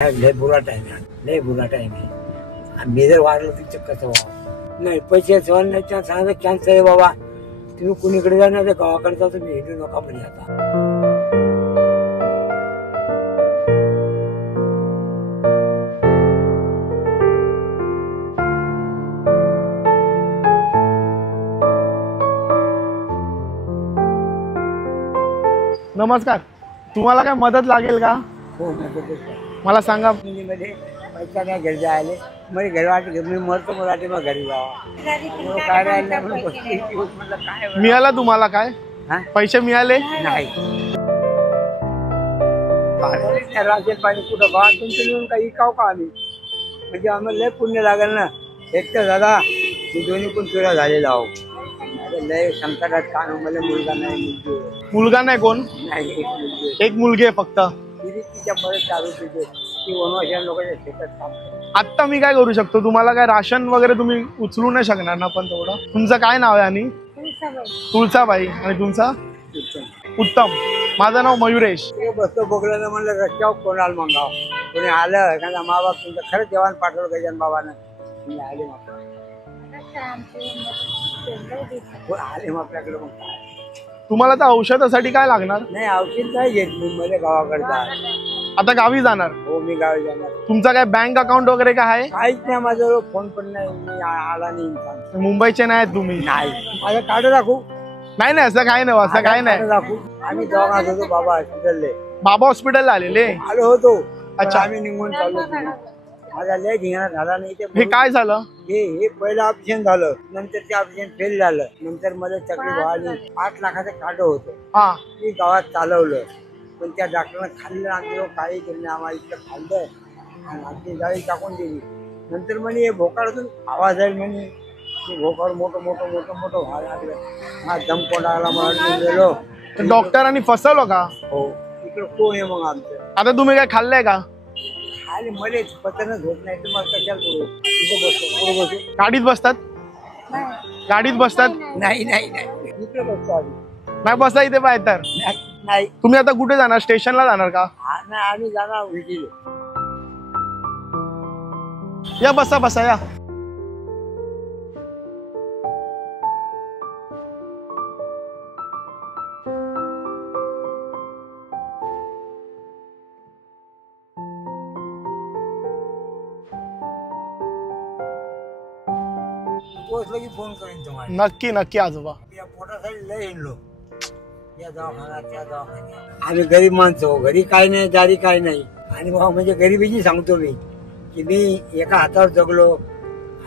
लय बुरा टाइम आहे, लय बुरा टाइम आहे. मी जर वारलो तिचं कसं व्हावं? नाही पैसे सहन नाही, त्या सांगा कॅन्सर आहे बाबा, तुम्ही कुणीकडे जाणार तर गावाकडे जा, तुम्ही हिंडू नका म्हणे. आता नमस्कार, तुम्हाला काय मदत लागेल का? हो मदत मला सांगा. मध्ये पैसा नाही घरी जायला, मग घरी वाटत मी मरतो, मला वाटते मग घरी जावा. काय राहिलं म्हणून बसली. म्हटलं काय मिळाला तुम्हाला काय? हा? पैसे मिळाले नाही. राशन पाणी कुठं बा तुमचं मिळून काही इकाव का आम्ही? म्हणजे आम्हाला लय पुण्य लागेल ना. एक तर दादा मी दोन्ही पण चुरा झालेला आहो. लय संकटात काम, मला मुलगा नाही, मुलगी आहे. मुलगा नाही? कोण नाही, एक मुलगी आहे. एक मुलगी आहे फक्त. तिच्या परत चालू तिथे ती वनवाशी लोकांच्या शेतात काम करते. आता मी काय करू शकतो? तुम्हाला काय राशन वगैरे तुम्ही उचलू नाही शकणार ना. पण तेवढं तुमचं काय नाव आहे? आणि तुळसाबाई. आणि तुमचा? उत्तम. माझं नाव मयुरेश. बसतो बघलं म्हणलं रस्त्यावर कोणाला मंगाव, कोणी आलं एखादा मा बाप तुमचं खरंच देवान पाठवलं गजान बाबानं, तुम्ही आले मग आले मग आपल्याकडे. मग काय तुम्हाला तर औषधासाठी काय लागणार? नाही, औषध नाही घेत मी, मला गावाकडचा. आता गावी जाणार? हो मी गावी जाणार. तुमचा काय बँक अकाउंट वगैरे काय आहे? काहीच नाही, माझ्याजवळ फोन पण नाही, मी आला नाही. मुंबईचे नाही आहेत तुम्ही? नाही. माझं कार्ड दाखवू? नाही नाही, असं काय नाही, असं काय नाही. दाखवू? आम्ही दवाखान्यात होतो बाबा हॉस्पिटलले. बाबा हॉस्पिटलला आलेले? आलो होतो. अच्छा. आम्ही निघून चाललो. माझा लय धिंगाणा झाला नाही. हे काय झालं? हे पहिलं ऑपरेशन झालं, नंतर ते ऑपरेशन फेल झालं, नंतर मला तकलीफ व्हायली. 8 लाखाचं कार्ड होतं. हा. मी गावात चालवलं, पण त्या डॉक्टरनं खाल्लं, आमच्या काही केलं नाही. आम्हाला इतकं खाल्लं आणि आपली जाळी टाकून दिली. नंतर म्हणे हे भोकाळातून आवाज आहे म्हणे. ते भोकाळ मोठं मोठं मोठं मोठं व्हायला लागलं. हा दम कोंडाला म्हणून गेलो. डॉक्टरांनी फसवलं का? हो. इकडं कोण आहे मग आमचं? आता तुम्ही काय खाल्लंय का? खाली मलेच पतनच होत नाही, तर मग कशाला करू? इथे बसतो, पुढे बसू. गाडीत बसतात? गाडीत बसतात? नाही नाही नाही, इकडे बसतो आम्ही. नाही बसला इथे पाय तर. नाही, तुम्ही आता कुठे जाणार? स्टेशनला जाणार का? नाही आम्ही जाणार विजीला. या बसा बसा या. पोहोचलो की फोन करेन तुम्हाला. नक्की नक्की आजोबा. या पोटासाठी लय हिंडलो, या दवाखान्यात त्या दवाखान्यात. आम्ही गरीब माणसं, घरी काय नाही, दारी काय नाही. आणि भाऊ म्हणजे गरिबीची सांगतो मी, की मी एका हातावर जगलो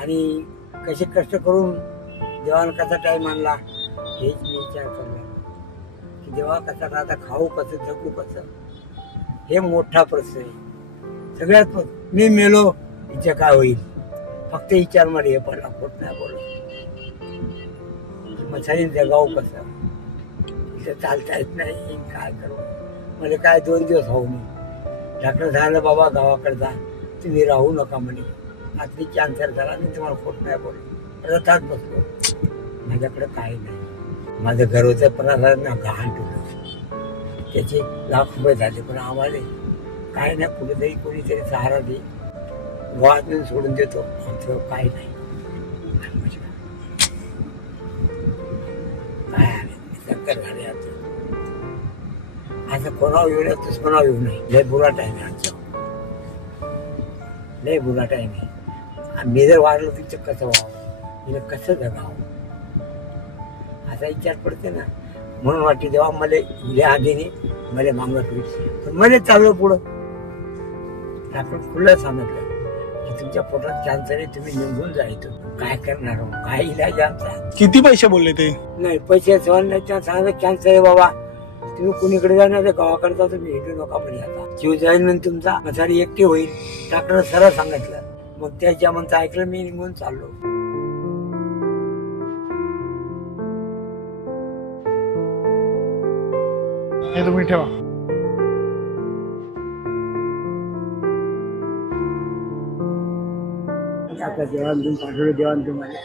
आणि कसे कष्ट करून देवानं कसा टाइम आणला, हेच मी विचार करलो की देवा कसा आता खाऊ कसं, जगू कसं, हे मोठा प्रश्न आहे. सगळ्यात मी मेलो हिचं काय होईल, फक्त विचार मला हे पडला. खोट नाही बोलत. मसाली जगाव कसं, इथं चालता येत नाही, काय करू. मला काय 2 दिवस होऊ नये. डॉक्टर झालं बाबा गावाकडे जा, तुम्ही राहू नका म्हणे. आपली कॅन्सर झाला, मी तुम्हाला खोट नाही बोलत. रथात बसलो, माझ्याकडे काही नाही. माझं घर होतं 50,000 ना गहाण ठेवलं, त्याचे ₹1,00,000 झाले. पण आम्हाला काय नाही, कुठेतरी कोणीतरी सहारा दे, गावात मी सोडून देतो, आमचं काही नाही. काय आहे संकट झाले आता. असं कोणावर येऊ नये, तसं कोणावर येऊ नये. लय बुरा टाइम आहे आमचा, लय बुरा टाइम आहे. मी जर वारलो तिचं कसं व्हावं, तिला कसं जगावं असा विचार पडते ना. म्हणून वाटते तेव्हा मला उद्या आधीने मला मागत होईल, पण मला चाललं पुढं. आपण खुलं सांगितलं की तुमच्या पोटात कॅन्सर आहे, तुम्ही निघून जायचं. काय करणार, काय इलाज आमचा? किती पैसे बोलले ते? नाही पैसे सहन नाही, त्या सांगा कॅन्सर आहे बाबा, तुम्ही कुणीकडे जाणार तर गावाकडे जा, तुम्ही हिंडू नका म्हणे. आता जीव जाईल म्हणून तुमचा, म्हातारी एकटी होईल. डॉक्टर सरळ सांगितलं. मग त्याच्या म्हणता ऐकलं, मी निघून चाललो. हे तुम्ही ठेवा. आता देवान तुम्ही पाठवलं, देवान तुम्हाला